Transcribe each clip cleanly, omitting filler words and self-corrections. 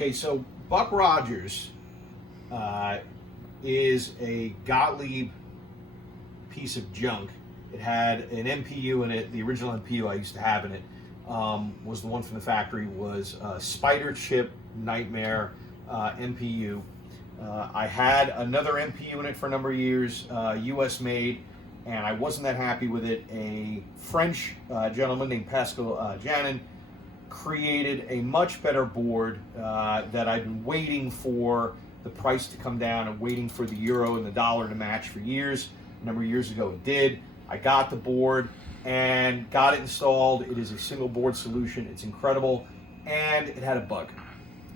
Okay, so Buck Rogers is a Gottlieb piece of junk. It had an MPU in it. The original MPU I used to have in it was the one from the factory, was Spider Chip Nightmare MPU. I had another MPU in it for a number of years, US made, and I wasn't that happy with it. A French gentleman named Pascal Janin created a much better board that I've been waiting for the price to come down and waiting for the euro and the dollar to match for years. A number of years ago it did. I got the board and got it installed. It is a single board solution. It's incredible, and it had a bug.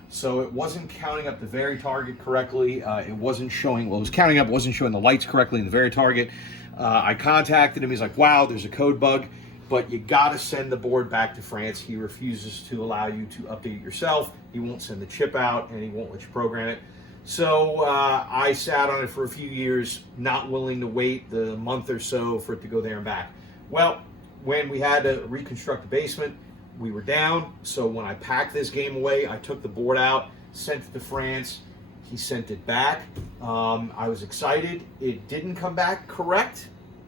So it wasn't counting up the vary target correctly. It wasn't showing, well, it was counting up, it wasn't showing the lights correctly in the vary target. I contacted him. He's like, wow, there's a code bug, but you got to send the board back to France. He refuses to allow you to update it yourself. He won't send the chip out, and he won't let you program it. So I sat on it for a few years, not willing to wait the month or so for it to go there and back. Well, when we had to reconstruct the basement, we were down. So when I packed this game away, I took the board out, sent it to France. He sent it back. I was excited. It didn't come back correct,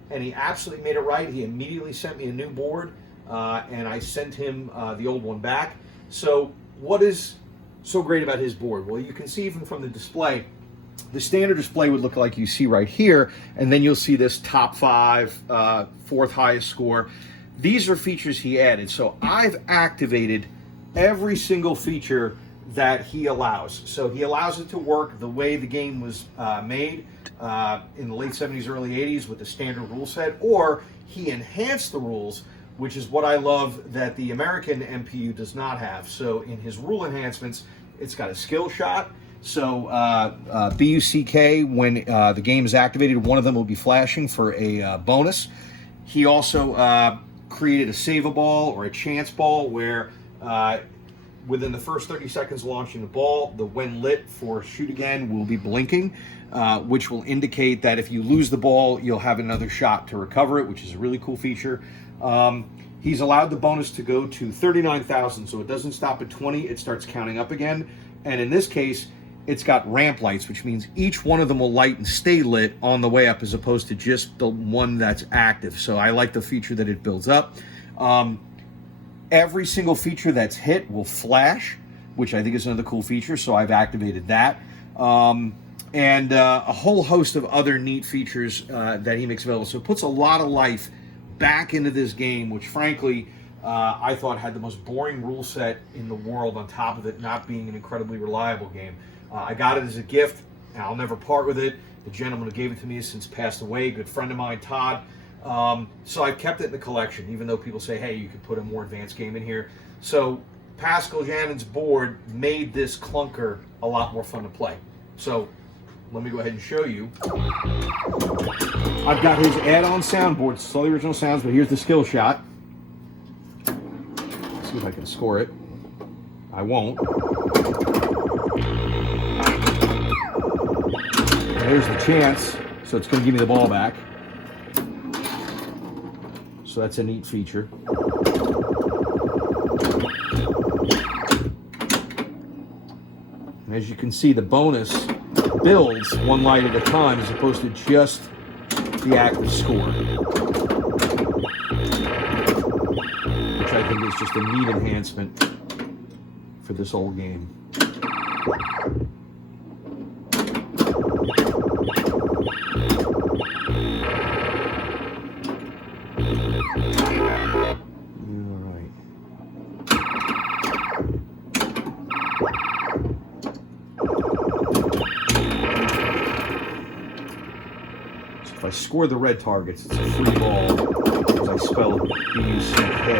and he absolutely made it right. He immediately sent me a new board, and I sent him the old one back. So what is so great about his board? Well, you can see even from the display, the standard display would look like you see right here, and then you'll see this top 5, fourth highest score. These are features he added. So I've activated every single feature that he allows. So he allows it to work the way the game was made in the late 70s, early 80s with the standard rule set, or he enhanced the rules, which is what I love that the American MPU does not have. So in his rule enhancements, it's got a skill shot. So BUCK, when the game is activated, one of them will be flashing for a bonus. He also created a save a ball or a chance ball where within the first 30 seconds of launching the ball, the when lit for shoot again will be blinking, which will indicate that if you lose the ball, you'll have another shot to recover it, which is a really cool feature. He's allowed the bonus to go to 39,000, so it doesn't stop at 20, it starts counting up again. And in this case, it's got ramp lights, which means each one of them will light and stay lit on the way up as opposed to just the one that's active. So I like the feature that it builds up. Every single feature that's hit will flash, which I think is another cool feature, so I've activated that. And a whole host of other neat features that he makes available. So it puts a lot of life back into this game, which frankly, I thought had the most boring rule set in the world on top of it not being an incredibly reliable game. I got it as a gift, and I'll never part with it. The gentleman who gave it to me has since passed away, a good friend of mine, Todd. So I kept it in the collection, even though people say, hey, you could put a more advanced game in here. So Pascal Janin's board made this clunker a lot more fun to play. So let me go ahead and show you. I've got his add-on soundboard. It's all the original sounds, but here's the skill shot. Let's see if I can score it. I won't. There's the chance, so it's going to give me the ball back. So that's a neat feature. And as you can see, the bonus builds one light at a time as opposed to just the active score, which I think is just a neat enhancement for this old game. If I score the red targets, it's a free ball, because I spelled B-U-C-K.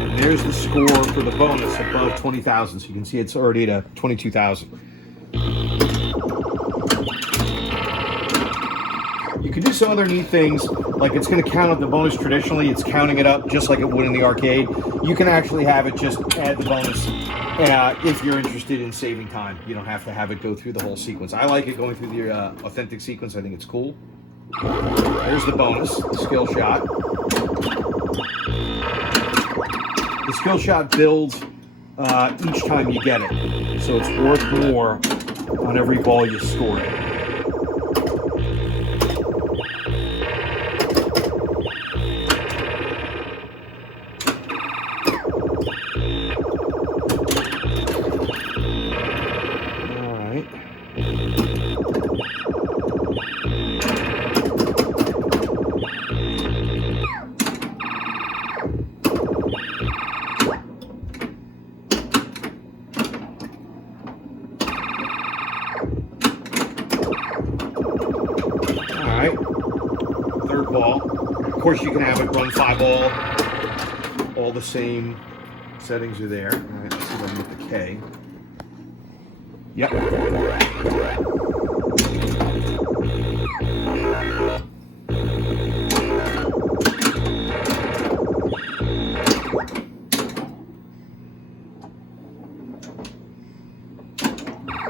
And there's the score for the bonus above 20,000, so you can see it's already at 22,000. You can do some other neat things, like it's going to count up the bonus. Traditionally, it's counting it up just like it would in the arcade. You can actually have it just add the bonus if you're interested in saving time. You don't have to have it go through the whole sequence. I like it going through the authentic sequence. I think it's cool. There's the bonus, the skill shot. The skill shot builds each time you get it, so it's worth more on every ball you score it. Third ball. Of course, you can have it run 5-ball. All the same settings are there. All right, let's see if I can get the K. Yep.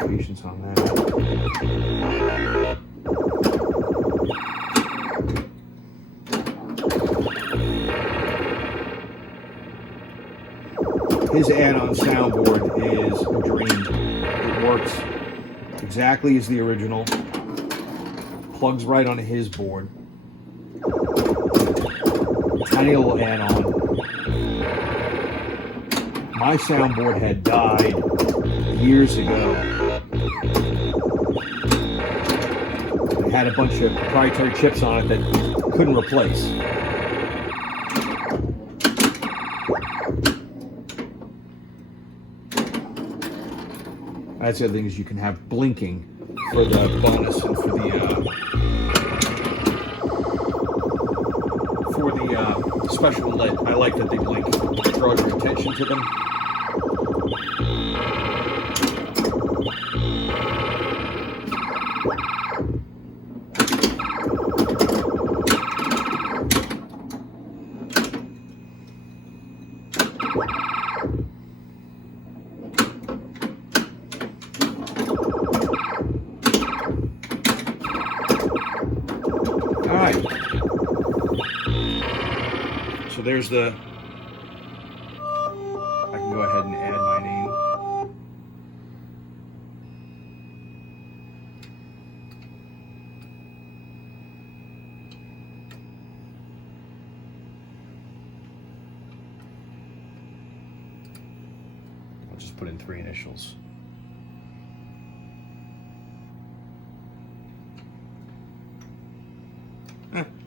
Patience on that. His add-on soundboard is a dream. It works exactly as the original. Plugs right onto his board. Tiny little add-on. My soundboard had died years ago. It had a bunch of proprietary chips on it that couldn't replace. That's the other thing, is you can have blinking for the bonus and for the special lit. I like that they blink. It draws your attention to them. All right, so there's the, I can go ahead and add my name. I'll just put in 3 initials.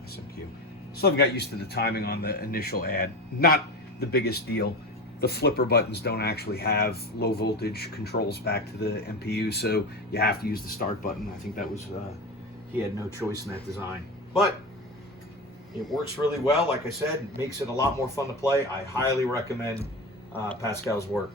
SMQ. Still haven't got used to the timing on the initial ad. Not the biggest deal. The flipper buttons don't actually have low voltage controls back to the MPU, so you have to use the start button. I think that was, he had no choice in that design. But it works really well. Like I said, it makes it a lot more fun to play. I highly recommend Pascal's work.